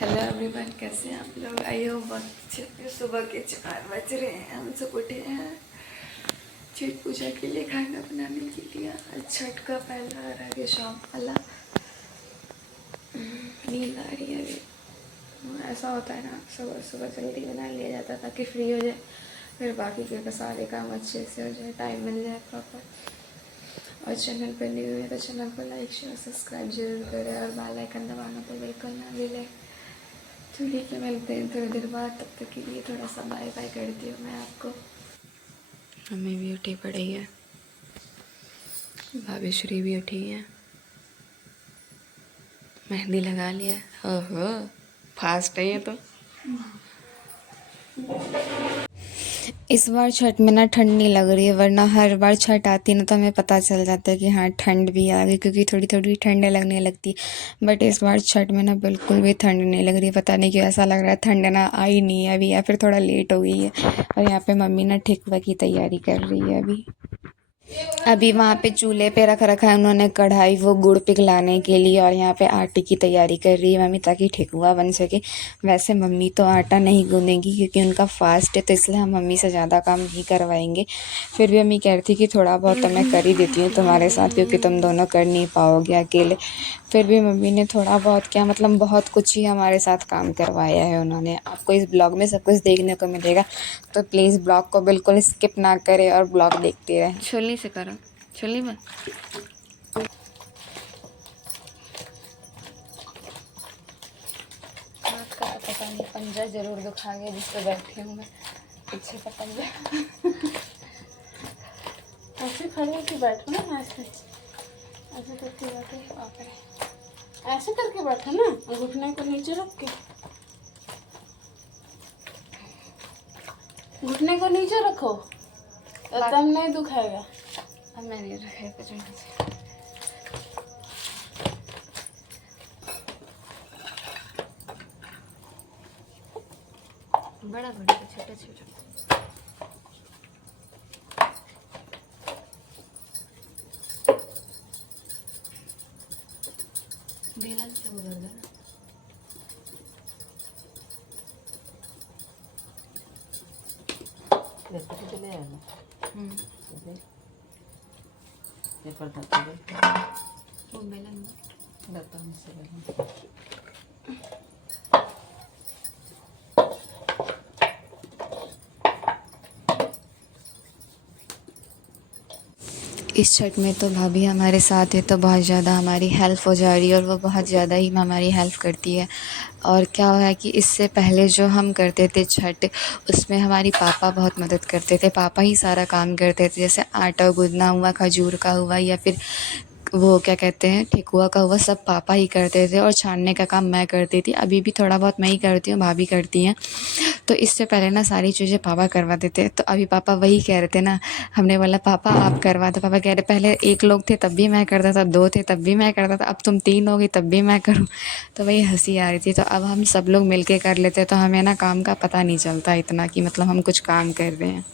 Hello everyone, कैसे हैं आप लोग? आई हो बहुत अच्छे से। सुबह के 4 बज रहे हैं, हम सब उठे हैं छठ पूजा के लिए, खाना बनाने के लिए। आज छठ का पहला अर्घ्य शाम वाला। नींद आ रही है अभी। ऐसा होता है ना, सुबह सुबह जल्दी बना लिया जाता है ताकि फ्री हो जाए, फिर बाकी के सारे काम अच्छे से हो जाए, टाइम मिल जाए प्रॉपर। और चैनल पर न्यू है तो चैनल को लाइक शेयर सब्सक्राइब जरूर करें और बेल आइकन दबाना तो बिल्कुल ना भूलें। तो ठीक है, मिलते हैं थोड़ी देर बाद। तब तक के लिए थोड़ा सा बाय बाय करती हूँ मैं आपको। मम्मी भी उठी पड़ी है, भाभी श्री भी उठी है। मेहंदी लगा लिया। ओहो, फास्ट है ये तो। इस बार छठ में ना ठंड नहीं लग रही है, वरना हर बार छठ आती है ना तो हमें पता चल जाता है कि हाँ ठंड भी आ गई, क्योंकि थोड़ी थोड़ी ठंड लगने लगती है। बट इस बार छठ में ना बिल्कुल भी ठंड नहीं लग रही है। पता नहीं क्यों ऐसा लग रहा है ठंड ना आई नहीं है अभी, या फिर थोड़ा लेट हो गई है। और यहाँ पे मम्मी ना ठेकुआ की तैयारी कर रही है अभी। अभी वहाँ पे चूल्हे पे रख रखा है उन्होंने कढ़ाई, वो गुड़ पिघलाने के लिए, और यहाँ पे आटे की तैयारी कर रही है मम्मी ताकि ठेकुआ बन सके। वैसे मम्मी तो आटा नहीं गूँधेंगी क्योंकि उनका फास्ट है, तो इसलिए हम मम्मी से ज़्यादा काम नहीं करवाएंगे। फिर भी मम्मी कह रही थी कि थोड़ा बहुत तो मैं कर ही देती हूँ तुम्हारे साथ, क्योंकि तुम दोनों कर नहीं पाओगे अकेले। फिर भी मम्मी ने थोड़ा बहुत क्या, मतलब बहुत कुछ ही हमारे साथ काम करवाया है उन्होंने। आपको इस ब्लॉग में सब कुछ देखने को मिलेगा, तो प्लीज़ ब्लॉग को बिल्कुल स्किप ना करें और ब्लॉग देखते रहें। छोलनी से करो, छोलनी में। हाथ का तो पता नहीं, पंजा जरूर दुखा गया जिस पे बैठी हूँ मैं, पीछे का पंजा। ऐसे खड़े होके बैठो ना, ऐसे ऐसे करके बैठो। बाप रे। ऐसे करके बैठो ना, घुटने को नीचे रख के, घुटने को नीचे रखो तब नहीं दुखाएगा। अब मैं नहीं रखे कुछ नहीं। बड़ा बड़ा छोटा छोटा। बेलन से वो कर देना। चले आना वो बेलन इस छठ में तो भाभी हमारे साथ है, तो बहुत ज़्यादा हमारी हेल्प हो जा रही है, और वो बहुत ज़्यादा ही हमारी हेल्प करती है। और क्या हुआ है कि इससे पहले जो हम करते थे छठ, उसमें हमारी पापा बहुत मदद करते थे। पापा ही सारा काम करते थे, जैसे आटा गूँथना हुआ, खजूर का हुआ, या फिर वो क्या कहते हैं ठेकुआ का हुआ, सब पापा ही करते थे। और छानने का काम मैं करती थी, अभी भी थोड़ा बहुत मैं ही करती हूँ, भाभी करती हैं। तो इससे पहले ना सारी चीज़ें पापा करवाते थे, तो अभी पापा वही कह रहे थे ना। हमने बोला पापा आप करवा दो। पापा कह रहे पहले एक लोग थे तब भी मैं करता था, दो थे तब भी मैं करता था, अब तुम तीन हो गई तब भी मैं करूँ। तो वही हंसी आ रही थी। तो अब हम सब लोग मिल के कर लेते, तो हमें ना काम का पता नहीं चलता इतना कि मतलब हम कुछ काम कर रहे हैं।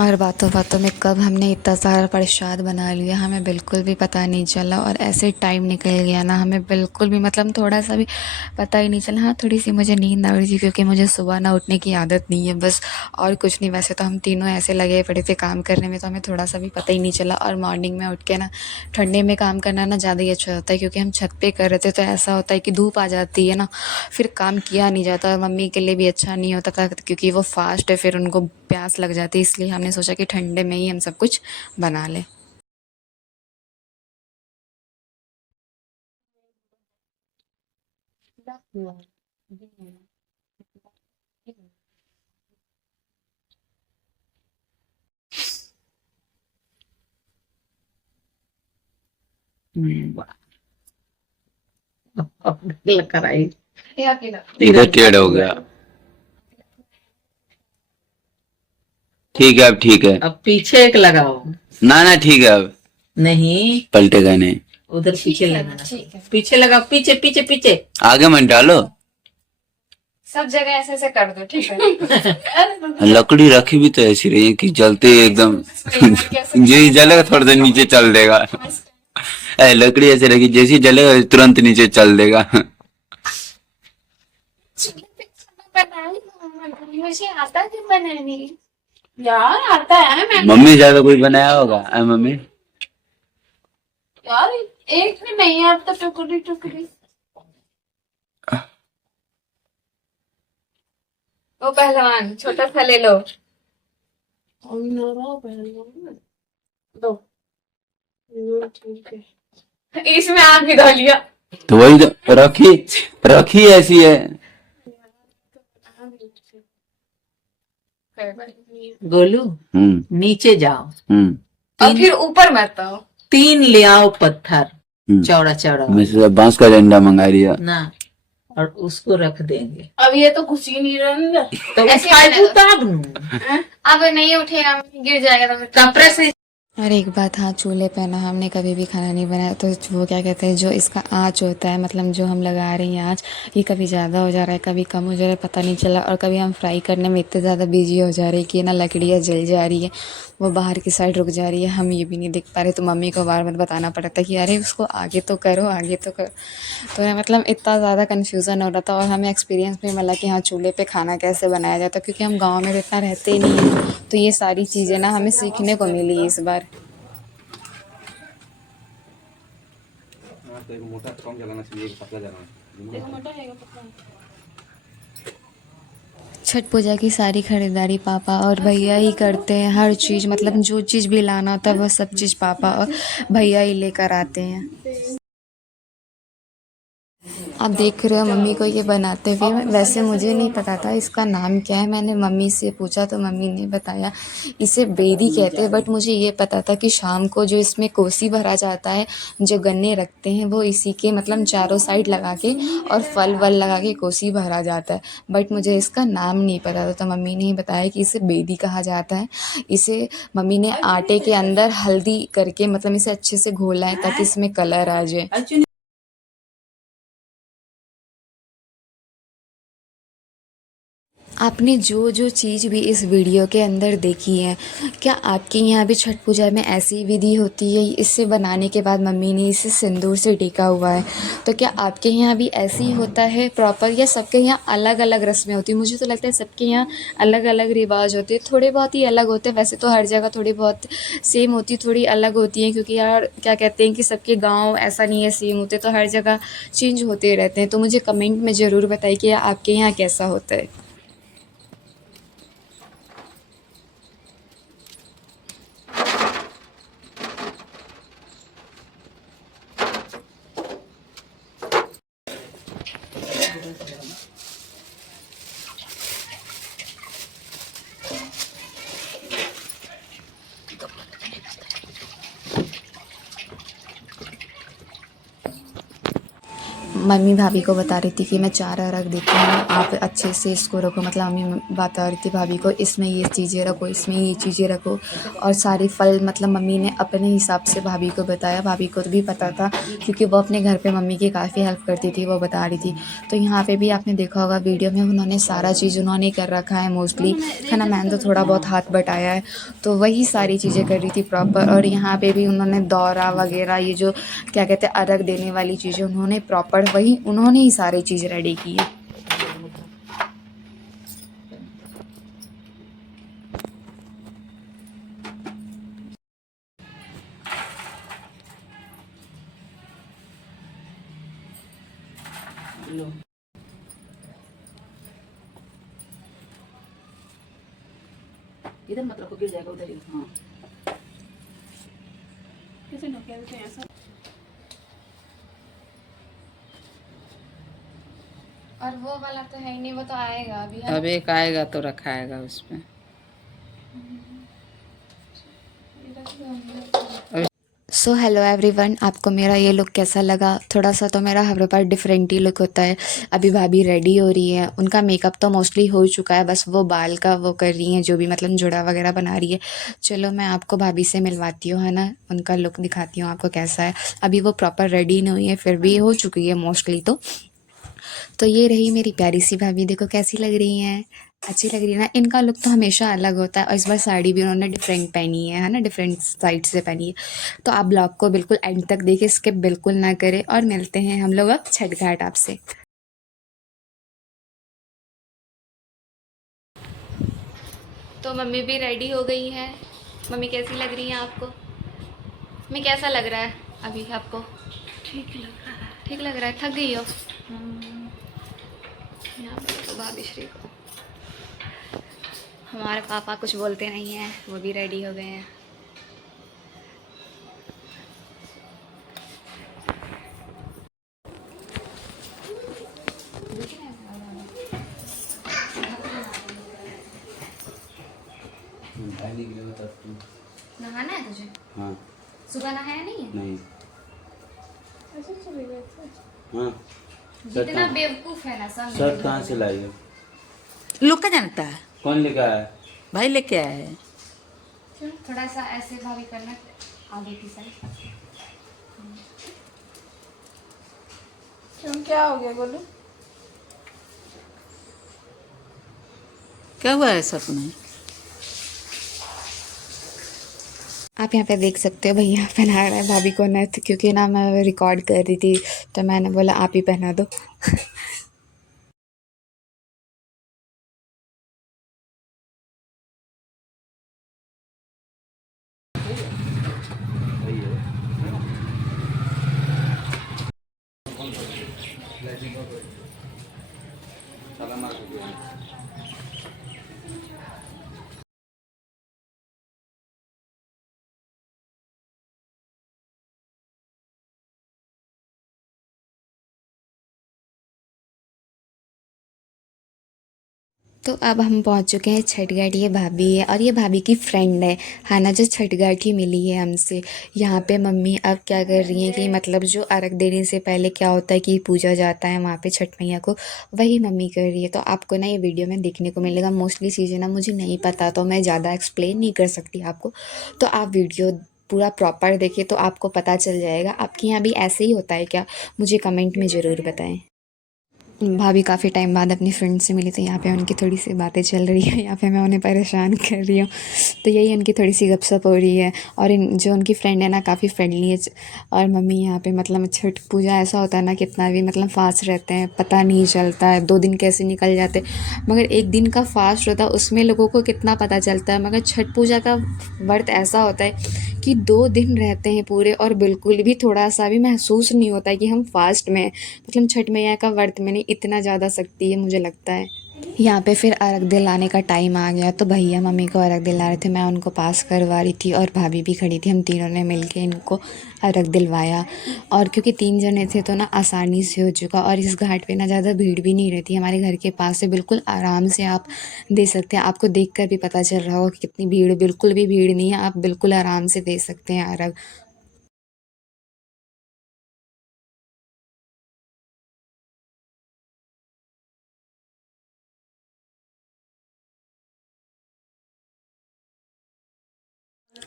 और बातों बातों में कब हमने इतना सारा प्रसाद बना लिया हमें बिल्कुल भी पता नहीं चला, और ऐसे टाइम निकल गया ना, हमें बिल्कुल भी मतलब थोड़ा सा भी पता ही नहीं चला। हाँ, थोड़ी सी मुझे नींद आ रही थी क्योंकि मुझे सुबह ना उठने की आदत नहीं है बस, और कुछ नहीं। वैसे तो हम तीनों ऐसे लगे पड़े थे काम करने में, तो हमें थोड़ा सा भी पता ही नहीं चला। और मॉर्निंग में उठ के ना ठंडे में काम करना ना ज़्यादा ही अच्छा होता है, क्योंकि हम छत पे कर रहे थे, तो ऐसा होता है कि धूप आ जाती है ना, फिर काम किया नहीं जाता। मम्मी के लिए भी अच्छा नहीं होता था क्योंकि वो फास्ट है, फिर उनको प्यास लग जाती है, इसलिए हमने सोचा कि ठंडे में ही हम सब कुछ बना लें। कराई या अकेला इधर टेढ़ हो गया। ठीक है अब ठीक है। अब पीछे एक लगाओ। ना ना ठीक है अब नहीं, पलटेगा नहीं। उधर पीछे लगाना। ठीक है, पीछे लगाओ, पीछे पीछे पीछे। आगे मत डालो। सब जगह ऐसे ऐसे कर दो, ठीक है। लकड़ी रखी भी तो ऐसी रही है कि जलते ही एकदम जो ही जलेगा थोड़ा देर नीचे चल देगा। लकड़ी ऐसे रखी जैसे ही जलेगा तुरंत नीचे चल देगा। मुझे आता है बनाने यार, आता है। मैं मम्मी ज्यादा कोई बनाया होगा मम्मी। यार एक भी नहीं है, अब तो टुकड़ी टुकड़ी। वो पहलवान छोटा सा ले लो। दो, ठीक है। इसमें आग भी डाल लिया। तो वही तो रखी रखी ऐसी है। गोलू, नीचे जाओ। और फिर ऊपर मत आओ। 3 ले आओ पत्थर, चौड़ा चौड़ा मैं बांस का डंडा मंगा लिया ना, और उसको रख देंगे। अब ये तो कुछ ही नहीं रहा, तो ऐसे उठाए तब अब नहीं उठेगा, गिर जाएगा। तो कपड़े से। और एक बात, हाँ, चूल्हे पे ना हमने कभी भी खाना नहीं बनाया तो वो क्या कहते हैं, जो इसका आँच होता है, मतलब जो हम लगा रहे हैं आँच, ये कभी ज़्यादा हो जा रहा है कभी कम हो जा रहा है, पता नहीं चला। और कभी हम फ्राई करने में इतने ज़्यादा बिजी हो जा रहे हैं कि ना लकड़ियाँ जल जा रही है, वो बाहर की साइड रुक जा रही है, हम ये भी नहीं देख पा रहे। तो मम्मी को बार बार बताना पड़ता है कि अरे उसको आगे तो करो, आगे तो करो। तो मतलब इतना ज़्यादा कन्फ्यूज़न हो रहा था। और हमें एक्सपीरियंस भी मिला कि हाँ चूल्हे पे खाना कैसे बनाया जाता है, क्योंकि हम गाँव में तो इतना रहते ही नहीं हैं। तो ये सारी चीज़ें ना हमें सीखने को मिली इस बार। तो एक मोटा कम जलाना चाहिए, एक पतला जलाना है। मोटा है पतला। छठ पूजा की सारी खरीदारी पापा और भैया ही करते हैं। हर चीज़, मतलब जो चीज़ भी लाना होता है वो सब चीज़ पापा और भैया ही लेकर आते हैं। आप देख रहे हो मम्मी को ये बनाते हुए। वैसे मुझे नहीं पता था इसका नाम क्या है, मैंने मम्मी से पूछा तो मम्मी ने बताया इसे बेदी कहते हैं। बट मुझे ये पता था कि शाम को जो इसमें कोसी भरा जाता है, जो गन्ने रखते हैं वो इसी के मतलब चारों साइड लगा के और फल वल लगा के कोसी भरा जाता है। बट मुझे इसका नाम नहीं पता था, तो मम्मी ने ही बताया कि इसे बेदी कहा जाता है। इसे मम्मी ने आटे के अंदर हल्दी करके मतलब इसे अच्छे से घोला है ताकि इसमें कलर आ जाए। आपने जो जो चीज़ भी इस वीडियो के अंदर देखी है, क्या आपके यहाँ भी छठ पूजा में ऐसी विधि होती है? इससे बनाने के बाद मम्मी ने इसे सिंदूर से टीका हुआ है, तो क्या आपके यहाँ भी ऐसे ही होता है प्रॉपर, या सबके यहाँ अलग अलग रस्में होती हैं? मुझे तो लगता है सबके यहाँ अलग अलग रिवाज होते हैं, थोड़े बहुत ही अलग होते हैं। वैसे तो हर जगह थोड़ी बहुत सेम होती, थोड़ी अलग होती हैं, क्योंकि यार क्या कहते हैं कि सबके गाँव ऐसा नहीं है सेम होते, तो हर जगह चेंज होते रहते हैं। तो मुझे कमेंट में ज़रूर बताइए कि आपके यहाँ कैसा होता है। मम्मी भाभी को बता रही थी कि मैं चारा रख देती हूँ, आप अच्छे से इसको रखो। मतलब मम्मी बता रही थी भाभी को इसमें ये चीज़ें रखो, इसमें ये चीज़ें रखो। और सारे फल मतलब मम्मी ने अपने हिसाब से भाभी को बताया। भाभी को भी पता था क्योंकि वो अपने घर पे मम्मी की काफ़ी हेल्प करती थी, वो बता रही थी। तो यहाँ पे भी आपने देखा होगा वीडियो में, उन्होंने सारा चीज़ उन्होंने कर रखा है मोस्टली, है ना। मैंने तो थोड़ा बहुत हाथ बटाया है, तो वही सारी चीज़ें कर रही थी प्रॉपर। और यहाँ पे भी उन्होंने दौरा वगैरह, ये जो क्या कहते हैं अर्घ देने वाली चीज़ें, उन्होंने प्रॉपर वही उन्होंने ही सारी चीज़ रेडी की है। इधर मतलब गिर जाएगा उधर ही। हाँ, कैसे न खेलते हैं ऐसा। और वो वाला तो है ही नहीं, वो तो आएगा अभी, है अब एक आएगा तो रखाएगा उसमें। सो हेलो एवरीवन, आपको मेरा ये लुक कैसा लगा? थोड़ा सा तो मेरा हर बार डिफरेंट ही लुक होता है। अभी भाभी रेडी हो रही है, उनका मेकअप तो मोस्टली हो चुका है, बस वो बाल का वो कर रही हैं, जो भी मतलब जुड़ा वगैरह बना रही है। चलो मैं आपको भाभी से मिलवाती हूँ, है ना, उनका लुक दिखाती हूँ आपको कैसा है। अभी वो प्रॉपर रेडी नहीं हुई है, फिर भी हो चुकी है मोस्टली तो ये रही मेरी प्यारी सी भाभी। देखो कैसी लग रही हैं, अच्छी लग रही है ना? इनका लुक तो हमेशा अलग होता है और इस बार साड़ी भी उन्होंने डिफरेंट पहनी है ना, डिफरेंट साइड से पहनी है। तो आप ब्लॉग को बिल्कुल एंड तक देखिए, स्किप बिल्कुल ना करें। और मिलते हैं हम लोग अब छठ घाट आपसे। तो मम्मी भी रेडी हो गई हैं। मम्मी कैसी लग रही हैं आपको? मम्मी कैसा लग रहा है अभी आपको? ठीक लग रहा है। ठीक लग रहा है? थक गई हो? यहाँ पे तो भाभी श्री को हमारे पापा कुछ बोलते नहीं हैं, वो भी रेडी हो गए हैं। नहाना है तुझे? हाँ। सुबह नहाया नहीं है? नहीं। हाँ। जितना बेवकूफ है ना सब। शर्ट कहाँ से लाई हो? लोग का जानता है, कौन लेकर आया? भाई लेके आए हैं। थोड़ा सा ऐसे भाभी करना आगे की साइड। क्यों, क्या हो गया गोलू? क्या हुआ है सपने? आप यहाँ पे देख सकते हो भैया पहना रहा है भाभी को नेट, क्योंकि ना मैं रिकॉर्ड कर रही थी तो मैंने बोला आप ही पहना दो। तो अब हम पहुंच चुके हैं छठ घाट। ये भाभी है और ये भाभी की फ्रेंड है, हाँ ना, जो छठ घाट ही मिली है हमसे। यहाँ पे मम्मी अब क्या कर रही हैं कि मतलब जो अर्घ देने से पहले क्या होता है कि पूजा जाता है वहाँ पे छठ मैया को, वही मम्मी कर रही है। तो आपको ना ये वीडियो में देखने को मिलेगा। मोस्टली चीज़ें ना मुझे नहीं पता, तो मैं ज़्यादा एक्सप्लेन नहीं कर सकती आपको। तो आप वीडियो पूरा प्रॉपर देखिए तो आपको पता चल जाएगा। आपके यहाँ भी ऐसे ही होता है क्या? मुझे कमेंट में ज़रूर बताएं। भाभी काफ़ी टाइम बाद अपनी फ्रेंड से मिली, तो यहाँ पे उनकी थोड़ी सी बातें चल रही है। यहाँ पे मैं उन्हें परेशान कर रही हूँ, तो यही उनकी थोड़ी सी गपशप हो रही है। और इन जो उनकी फ्रेंड है ना, काफ़ी फ्रेंडली है। और मम्मी यहाँ पे मतलब छठ पूजा ऐसा होता है ना, कितना भी मतलब फास्ट रहते हैं, पता नहीं चलता है 2 दिन कैसे निकल जाते। मगर 1 दिन का फास्ट होता है उसमें लोगों को कितना पता चलता है। मगर छठ पूजा का व्रत ऐसा होता है कि 2 दिन रहते हैं पूरे, और बिल्कुल भी थोड़ा सा भी महसूस नहीं होता है कि हम फास्ट में, मतलब छठ मैया का व्रत में नहीं, इतना ज़्यादा शक्ति है मुझे लगता है। यहाँ पे फिर अर्घ दिलाने का टाइम आ गया, तो भैया मम्मी को अर्घ दिला रहे थे, मैं उनको पास करवा रही थी और भाभी भी खड़ी थी। हम तीनों ने मिलके इनको अर्घ दिलवाया। और क्योंकि 3 जने थे तो ना आसानी से हो चुका। और इस घाट पे ना ज़्यादा भीड़ भी नहीं रहती, हमारे घर के पास से बिल्कुल आराम से आप दे सकते हैं। आपको देख कर भी पता चल रहा होगा कि कितनी भीड़, बिल्कुल भी भीड़ नहीं है, आप बिल्कुल आराम से दे सकते हैं अर्घ।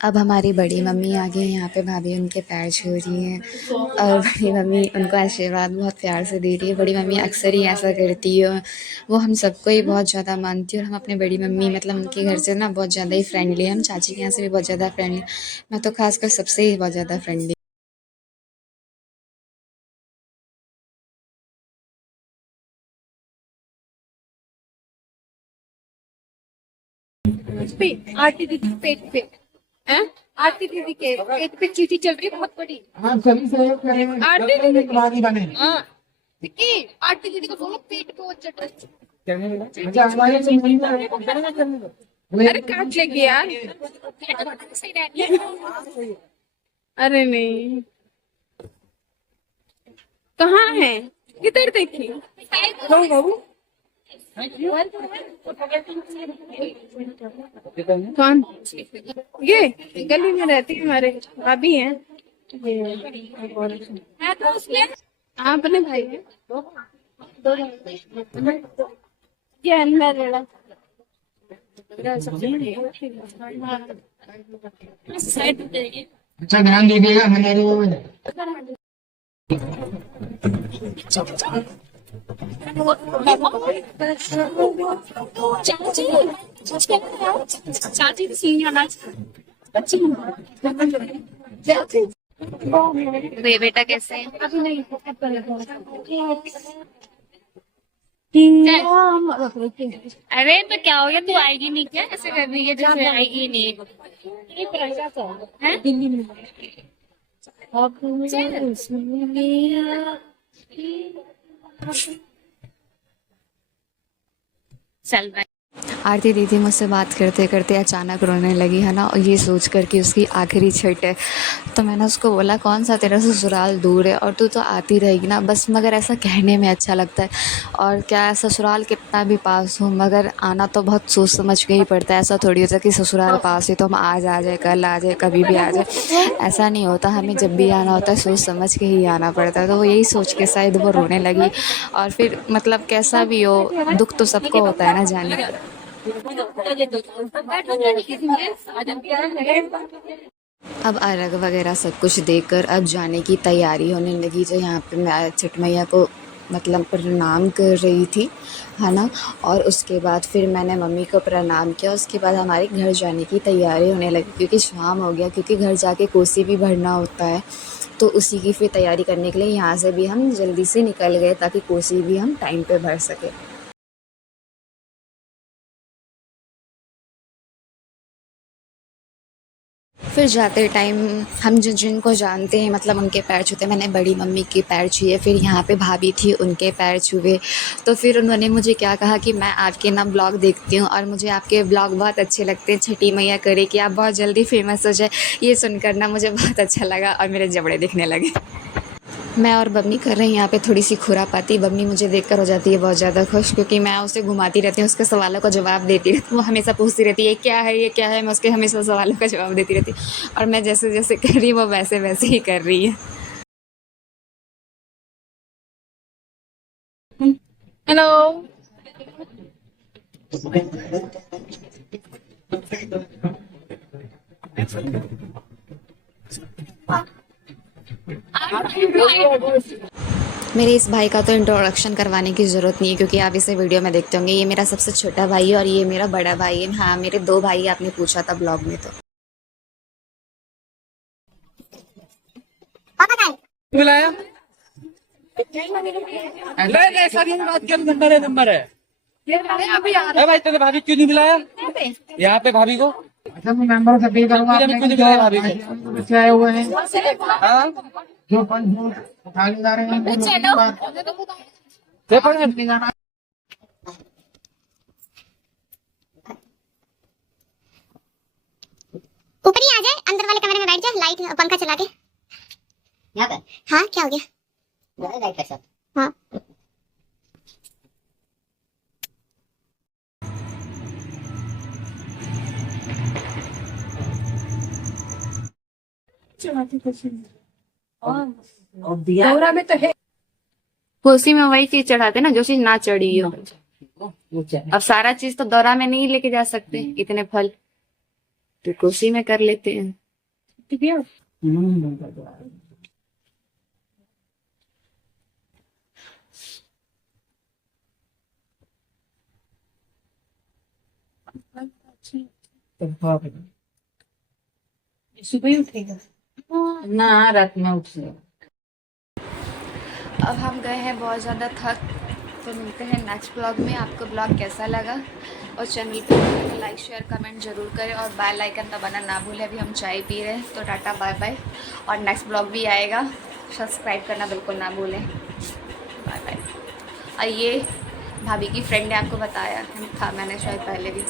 अब हमारी बड़ी मम्मी आ गई, यहाँ पे भाभी उनके पैर छू रही हैं और बड़ी मम्मी उनको आशीर्वाद बहुत प्यार से दे रही है। बड़ी मम्मी अक्सर ही ऐसा करती है, वो हम सबको ही बहुत ज़्यादा मानती है। और हम अपने बड़ी मम्मी मतलब उनके घर से ना बहुत ज़्यादा ही फ्रेंडली है। हम चाची के यहाँ से भी बहुत ज़्यादा फ्रेंडली, मैं तो खासकर सबसे ही बहुत ज़्यादा फ्रेंडली। आरती दीदी पेट पे हैं? आरती दीदी के पेट पे चीटी चल रही है बहुत बड़ी। हाँ सभी सहयोग करेंगे, आरती जल्दी दीदी दिमागी बने। हाँ विक्की, आरती दीदी को बोलो पेट पे वो चढ़ रही है। अच्छा हमारे से नहीं ना अरे काट लेगी यार। अरे नहीं, कहाँ है? किधर देखी? कौन? ये गली में रहती है, हमारे भाभी हैं। है तो उसमें हाँ अपने भाई है ये अंदर है साइड पे अच्छा ध्यान दीजिएगा हमारे वो चाची चाची सीनियर ना वे बेटा कैसे हैं? अभी नहीं अरे तो क्या हो गया, तू आएगी नहीं क्या? ऐसे कर रही है जैसे आएगी नहीं। चल भाई। आरती दीदी मुझसे बात करते करते अचानक रोने लगी है ना, और ये सोच कर कि उसकी आखिरी छठ है। तो मैंने उसको बोला कौन सा तेरा ससुराल दूर है और तू तो आती रहेगी ना बस, मगर ऐसा कहने में अच्छा लगता है। और क्या ससुराल कितना भी पास हो मगर आना तो बहुत सोच समझ के ही पड़ता है। ऐसा थोड़ी होता कि ससुराल पास है तो हम आज आ जाए, कल आ जाए, कभी भी आ जाए, ऐसा नहीं होता। हमें जब भी आना होता है सोच समझ के ही आना पड़ता है। तो वो यही सोच के शायद वो रोने लगी। और फिर मतलब कैसा भी हो, दुख तो सबको होता है ना जाने का। अब अर्घ वगैरह सब कुछ देकर अब जाने की तैयारी होने लगी। जो यहाँ पे मैं छठ मैया को मतलब प्रणाम कर रही थी है ना, और उसके बाद फिर मैंने मम्मी को प्रणाम किया। उसके बाद हमारे घर जाने की तैयारी होने लगी क्योंकि शाम हो गया, क्योंकि घर जाके कोसी भी भरना होता है। तो उसी की फिर तैयारी करने के लिए यहाँ से भी हम जल्दी से निकल गए ताकि कोसी भी हम टाइम पे भर सकें। फिर जाते टाइम हम जिनको जानते हैं मतलब उनके पैर छूते। मैंने बड़ी मम्मी के पैर छुए, फिर यहाँ पे भाभी थी उनके पैर छुए। तो फिर उन्होंने मुझे क्या कहा कि मैं आपके ना ब्लॉग देखती हूँ और मुझे आपके ब्लॉग बहुत अच्छे लगते हैं, छठी मैया करे कि आप बहुत जल्दी फेमस हो जाए। ये सुनकर ना मुझे बहुत अच्छा लगा और मेरे जबड़े दिखने लगे। मैं और बबनी कर रहे हैं यहाँ पे थोड़ी सी खुरापाती। बबनी मुझे देखकर हो जाती है बहुत ज़्यादा खुश, क्योंकि मैं उसे घुमाती रहती हूँ, उसके सवालों का जवाब देती रहती हूँ। वो हमेशा पूछती रहती है ये क्या है, ये क्या है। मैं उसके हमेशा सवालों का जवाब देती रहती हूँ और मैं जैसे जैसे कर रही हूँ वो वैसे वैसे ही कर रही है। हेलो मेरे इस भाई का तो इंट्रोडक्शन करवाने की ज़रूरत नहीं है क्योंकि आप इसे वीडियो में देखते होंगे। ये मेरा सबसे छोटा भाई है और ये मेरा बड़ा भाई है। हाँ मेरे 2 भाई आपने पूछा था ब्लॉग में। तो बुलाया ले सारी बात क्या नंबर है भाई तेरे भाभी क्यों नहीं बुलाया यहाँ पे भाभी को? अच्छा मैं मेंबर से अपील करूंगा क्यों नहीं बुलाया भाभी को? बच्चे आए हुए हैं हाँ जो पंच खाली जा रहे हैं ऊपर ही आ जाए, अंदर वाले कमरे में बैठ जाए, लाइट पंखा चला के। यहाँ पे हाँ क्या हो गया? लाइट का सब हाँ दौरा में तो है कोसी में वही चीज चढ़ाते ना जो चीज ना चढ़ी हो। अब सारा चीज तो दौरा में नहीं लेके जा सकते इतने फल, तो कोसी में कर लेते हैं। सुबह ही उठेगा ना रात में उठ से अब हम गए हैं बहुत ज़्यादा थक, तो मिलते हैं नेक्स्ट ब्लॉग में। आपको ब्लॉग कैसा लगा और चैनल पर लाइक शेयर कमेंट जरूर करें और बेल आइकन दबाना ना भूलें। अभी हम चाय पी रहे हैं, तो टाटा बाय बाय। और नेक्स्ट ब्लॉग भी आएगा, सब्सक्राइब करना बिल्कुल ना भूलें। Bye bye. और ये भाभी की फ्रेंड ने आपको बताया था मैंने शायद पहले भी।